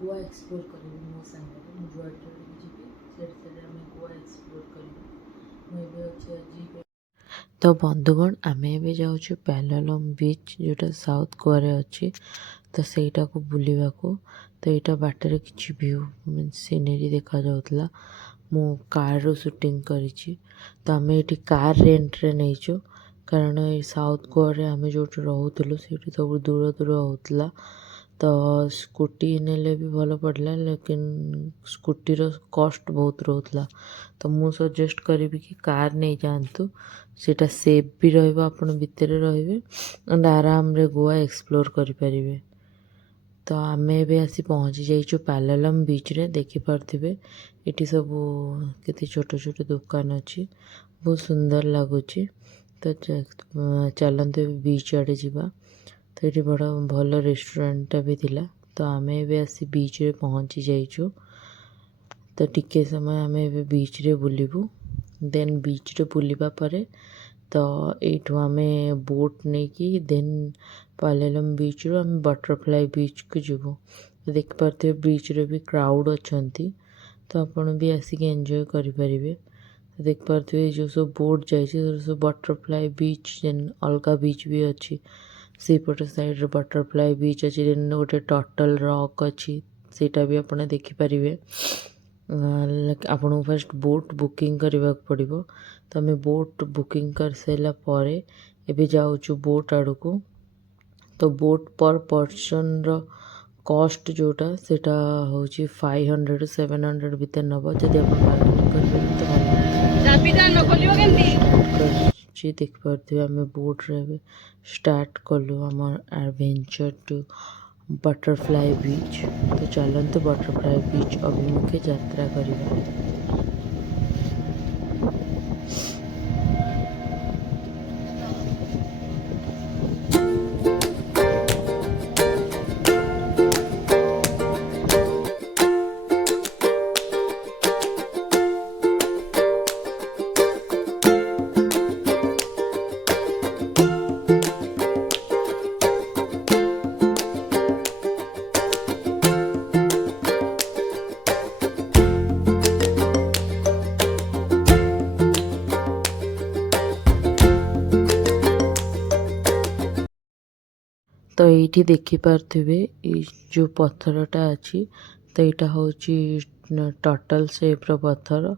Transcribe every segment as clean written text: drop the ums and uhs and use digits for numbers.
Goa explore करी मो सांगे जुआड़े जी आम गोवा एक्सप्लोर कर मुझे अच्छे तो बंधुगण आम ए जाऊँ पैलोलम बीच जोटा साउथ गोवा अच्छी तो सहीटा को बुलवा को तो यहाँ बाटर किसी व्यू मीन सीनेरी देखा जाऊला मु कार रो शूटिंग करी तो आम ये कार रेंट रे नहीं कारण ये साउथ गोवा रे आम जो रोलु से सब दूर दूर होता तो स्कूटी नेले भी भल पड़ला लेकिन स्कूटी रो कॉस्ट बहुत रोला तो मु सजेस्ट करी कि कार नहीं जातु सेटा सेफ भी रहिबा आपण भितर रहिबे एंड आराम रे गोवा एक्सप्लोर करि परिबे। तो आम ए आसी पहुँची जाइछु पैलोलम बीच रे देखि पार्थिबे एटी सब केते छोट छोट दुकान अच्छी बहुत सुंदर लगुच तो चलते बीच आड़े जावा तो ये बड़ा भल रेस्टोरेंटा भी थिला तो आम ए आसी बीच रे पहुँची जाइछु तो टिके समय आम ए बीच रे बुलिबु देन बीच रे बुलिबा परे तो यू आम बोट नहीं कि देन पैलोलम बीच रू आम बटरफ्लाई बीच को जीवु तो देख पारे बीच रे भी क्राउड अच्छा तो आपड़ भी आसिक एंजॉय करें तो देख पारे जो सब बोट जाइए सब बटरफ्लाई बीच जेन अलग बीच भी अच्छी सेपट साइड बटरफ्लाई बीच अच्छी देन गोटे टर्टल रॉक अच्छी सेटा भी आपने देखिपारे आपको फर्स्ट बोट बुकिंग करने पड़ो तो आम बोट बुकिंग कर सारा पर एबे जाऊँ बोट आड़ को तो बोट पर पर्सन रो कॉस्ट जोटा सेटा होची 500 700 भीतर नब जदि आप बार्गेनिंग कर देख पारे आम बोट रे स्टार्ट कलु आम एडवेंचर टू बटरफ्लाई बीच तो चलते बटरफ्लाई बीच अभिमुखे यात्रा करवा। तो ये देखिपे जो पत्थरटा अच्छी तो यहाँ हूँ टर्टल सेप रो पत्थर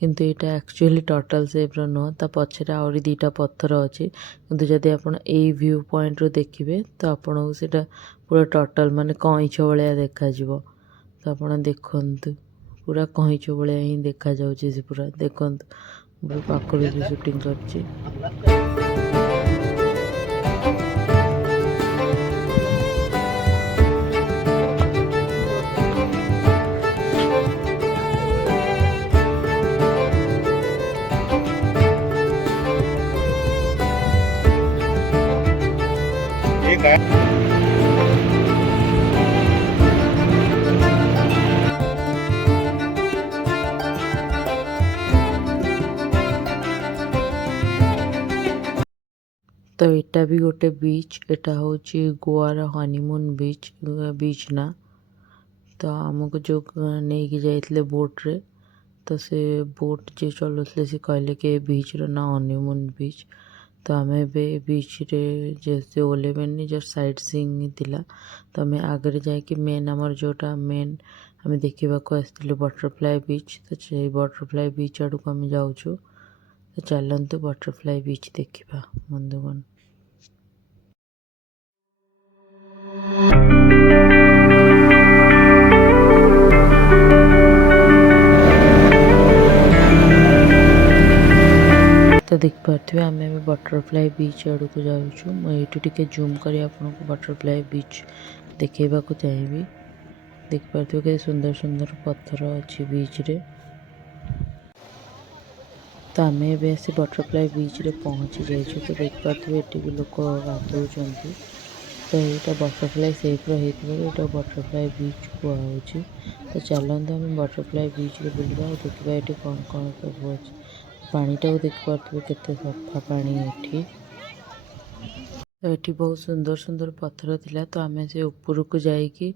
किंतु यहाँ एक्चुअली टर्टल सेप रो नुह ता पछरे आहरी दीटा पत्थर अच्छी किंतु जदि आपण ए व्यू पॉइंट रो देखिबे तो आपन को सेटा पूरा टर्टल माने कईछ भलिया देखा जिवो तो आपण देखंतु पूरा कईछ भलिया ही देखा जाउची से पूरा देखंतु पूरा पाखरु भी शूटिंग करची। तो यहाँ भी गोटे बीच एटा हूँ गोवार हनीमून बीच ना तो आमको जो नहीं कि जाइए बोट रे तो से बोट जे चलुले से कहले कि बीच रो ना हनीमून बीच तो आम बीच रे जैसे ओलेबेनी जो साइड सीइंग थिला तो आम आगे जाकि मेन आमर जोटा मेन आम देखा आसलु बटरफ्लाई बीच तो से बटरफ्लाई बीच आड़ को आम जाऊँ तो चलते बटरफ्लाई बीच देखा बंधुगण। तो देख पारे आम बटरफ्लाई बीच आड़ को जाऊँ मुझे जूम कर आपको बटरफ्लाई बीच देखा चाहिए देख पारे के सुंदर सुंदर पत्थर अच्छी बीच रे तो आम ए बटरफ्लाई बीच रे पहुँची जाइए तो देख पारे ये भी लोक गाधौ तो यहाँ बटरफ्लाई सेप रहा बटरफ्लाई बीच कहुच्छी तो चलते आम बटरफ्लाई बीच रे बुलवा और देखा ये कौन कौन सब अच्छे पानीटा देख पारे केते सफा पानी एठी। तो ये बहुत सुंदर सुंदर पत्थर थिला तो आम से उपरकू जाइकी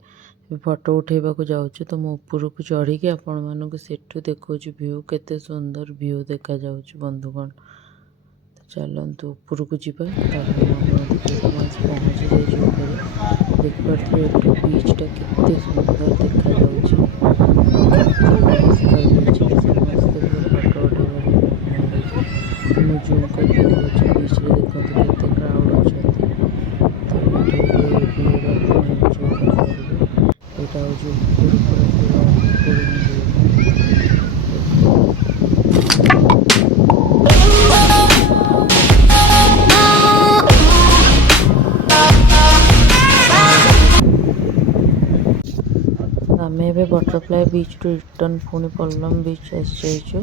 फोटो उठेबा को जाऊँ तो मो उपरकू चढ़ी की आपण मानक सेठू देखो व्यू केते सुंदर व्यू देखा जाउछ बंधुगण। तो चलतु उपरकू जीवा पहुँची जाइए देखिए बीचटा केते सुंदर देखा जाउछ परिष्कार बीच समस्त फोटो उठेबार मुझे जूम कर बीच रे देखते केते क्राउड अच्छा तो यहाँ हूँ आम ए बटरफ्लाई बीच टू रिटर्न पुणी पल्लम बीच आसु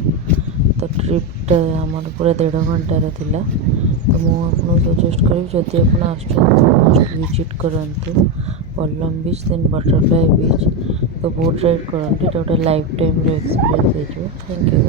तो ट्रिपटा आमर पूरा 1.5 घंटार थिला तो मुझे सजेस्ट करी जदि आप विजिट करूँ पल्लम बीच देन बटरफ्लाई बीच तो बोट राइड करते गोटे लाइफ टाइम एक्सपीरियंस हो। Thank you.